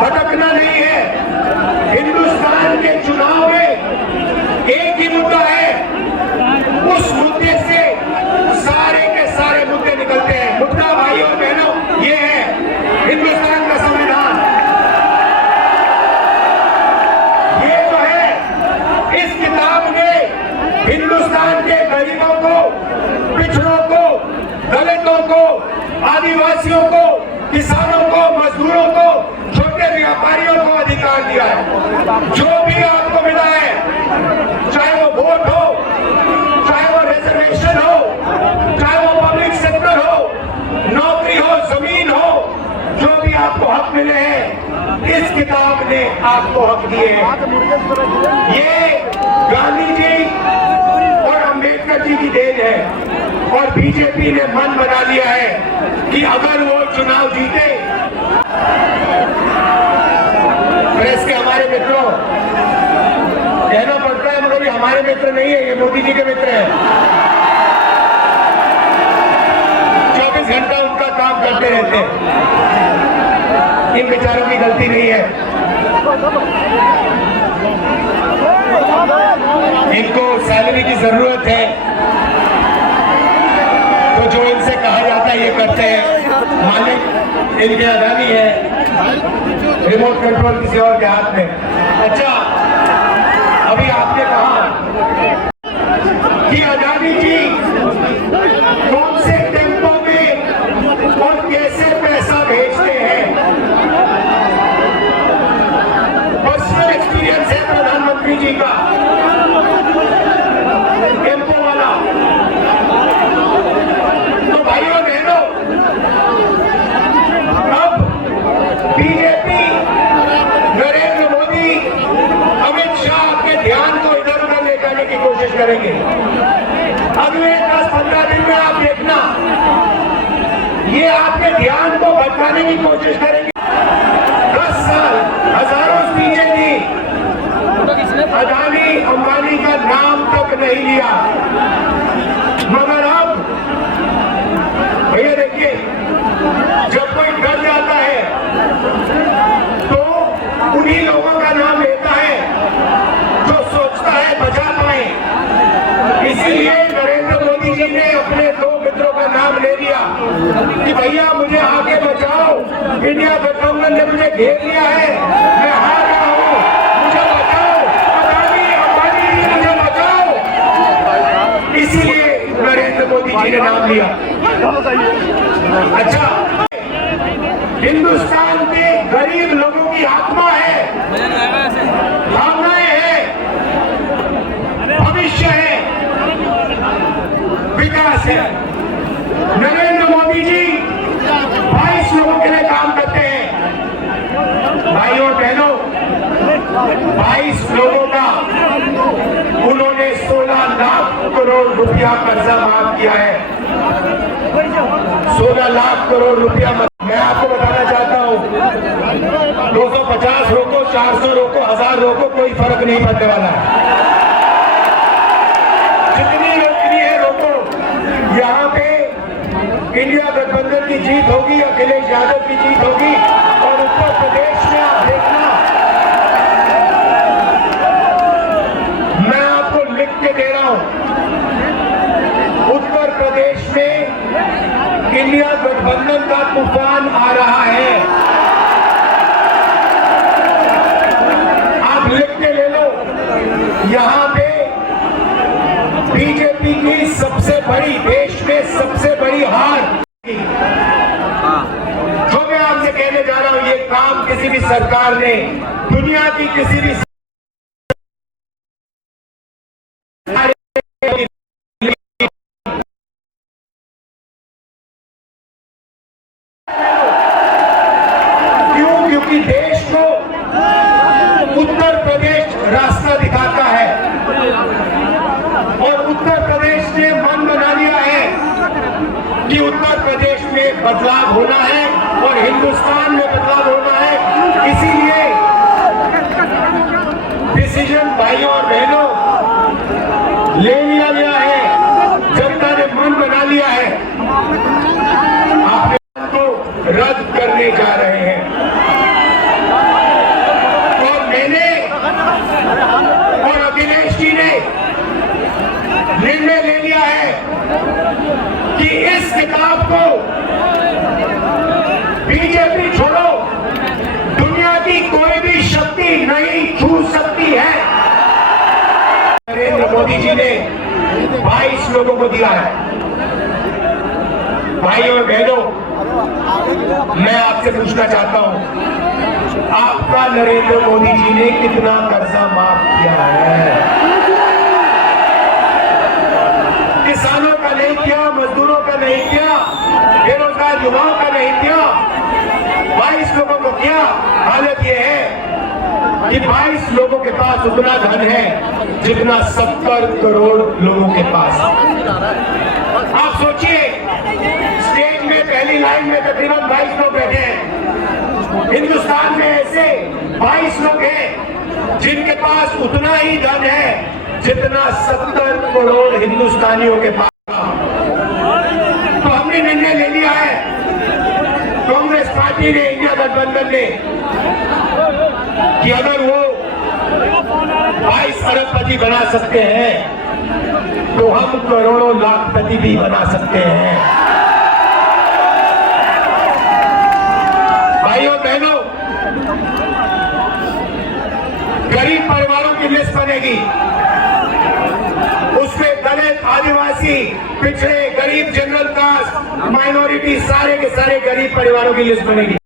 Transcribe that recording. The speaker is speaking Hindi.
भटकना नहीं है। हिंदुस्तान के चुनाव में एक ही मुद्दा है, उस मुद्दे से सारे के सारे मुद्दे निकलते हैं। मुद्दा भाइयों बहनों ये है हिंदुस्तान का संविधान। ये जो है इस किताब में हिंदुस्तान के गरीबों को, पिछड़ों को, दलितों को, आदिवासियों को, किसानों को, मजदूरों को, छोटे व्यापारियों को अधिकार दिया है। जो भी आपको मिला है, चाहे वो वोट हो, चाहे वो रिजर्वेशन हो, चाहे वो पब्लिक सेक्टर हो, नौकरी हो, जमीन हो, जो भी आपको हक मिले हैं, इस किताब ने आपको हक दिए हैं। ये गांधी जी और अंबेडकर जी की देन है। और बीजेपी ने मन बना लिया है कि अगर वो चुनाव जीते, प्रेस के हमारे मित्रों, कहना पड़ता है मगर ये हमारे मित्र नहीं है, ये मोदी जी के मित्र हैं। 24 घंटा उनका काम करते रहते हैं, इन बेचारों की गलती नहीं है। इनको सैलरी की जरूरत है तो जो इनसे कहा जाता है ये करते हैं। मालिक इनके अदानी है, रिमोट कंट्रोल किसी और के हाथ में। अच्छा, अभी आपने कहा कि अदानी जी कौन से टेम्पो में और कैसे पैसा भेजते हैं। पर्सनल एक्सपीरियंस है प्रधानमंत्री जी का, टेम्पो वाला। तो भाइयों बहनों, अब बीजेपी, नरेंद्र मोदी, अमित शाह के ध्यान को इधर उधर ले जाने की कोशिश करेंगे। अगले 10-15 दिन में आप देखना, ये आपके ध्यान को भटकाने की कोशिश करेंगे। 10 साल हजारों स्पीचें दी, अदानी अंबानी का नाम तक नहीं लिया। मगर अब भैया देखिए, जब कोई डर जाता है तो उन्हीं लोगों का नाम लेता है जो सोचता है बचा पाए। इसीलिए नरेंद्र मोदी जी ने अपने 2 मित्रों का नाम ले लिया कि भैया मुझे आगे बचाओ, इंडिया गठबंधन ने मुझे घेर लिया है, मैं हार रहा हूं, मुझे बचाओ, अदानी अंबानी जी मुझे बचाओ। इसीलिए नरेंद्र मोदी जी ने नाम लिया। अच्छा, हिंदुस्तान के गरीब लोगों की आत्मा है, भावनाएं हैं, भविष्य है, विकास है। नरेंद्र मोदी जी 22 लोगों के लिए काम करते हैं। भाइयों बहनों, 22 लोगों का उन्होंने 16 लाख करोड़ रुपया कर्जा माफ किया है। 16 लाख करोड़ रुपया। मैं आपको बताना चाहता हूं, 250 रोको, 400 रोको, 1000 रोको, कोई फर्क नहीं पड़ने वाला है। जितनी रोकनी है रोको। यहाँ पे इंडिया गठबंधन की जीत होगी, अखिलेश यादव की जीत होगी। और उत्तर प्रदेश में आप देखना, मैं आपको लिख के दे रहा हूं, उत्तर प्रदेश में इंडिया गठबंधन का तूफान आ रहा है। आप लिख के ले लो, यहां पे बीजेपी की सबसे बड़ी, देश में सबसे बड़ी हार। जो मैं आपसे कहने जा रहा हूं, ये काम किसी भी सरकार ने, दुनिया की किसी भी क्योंकि देश को उत्तर प्रदेश रास्ता दिखाता है और उत्तर प्रदेश ने मन बना लिया है कि उत्तर प्रदेश में बदलाव होना है और हिंदुस्तान में बदलाव होना है। इसीलिए डिसीजन भाइयों और बहनों ले लिया गया है, जनता ने मन बना लिया है, आप को रद्द करने जा रहे हैं। मोदी जी ने 22 लोगों को दिया है। भाइयों और बहनों, मैं आपसे पूछना चाहता हूं, आपका नरेंद्र मोदी जी ने कितना कर्जा माफ किया है? किसानों का नहीं किया, मजदूरों का नहीं किया, बेरोजगार युवाओं का नहीं किया, 22 लोगों को किया। हालत यह है कि 22 लोगों के पास उतना धन है जितना 70 करोड़ लोगों के पास। आप सोचिए, स्टेज में पहली लाइन में तकरीबन 22 लोग बैठे हैं। हिंदुस्तान में ऐसे 22 लोग हैं जिनके पास उतना ही धन है जितना 70 करोड़ हिंदुस्तानियों के पास। तो हमने निर्णय ले लिया है, कांग्रेस पार्टी ने, इंडिया गठबंधन ने, कि अगर वो 22 अरबपति बना सकते हैं तो हम करोड़ों लाखपति भी बना सकते हैं। भाइयों बहनों, गरीब परिवारों की लिस्ट बनेगी, उसमें दलित, आदिवासी, पिछड़े, गरीब, जनरल कास्ट, माइनॉरिटी, सारे के सारे गरीब परिवारों की लिस्ट बनेगी।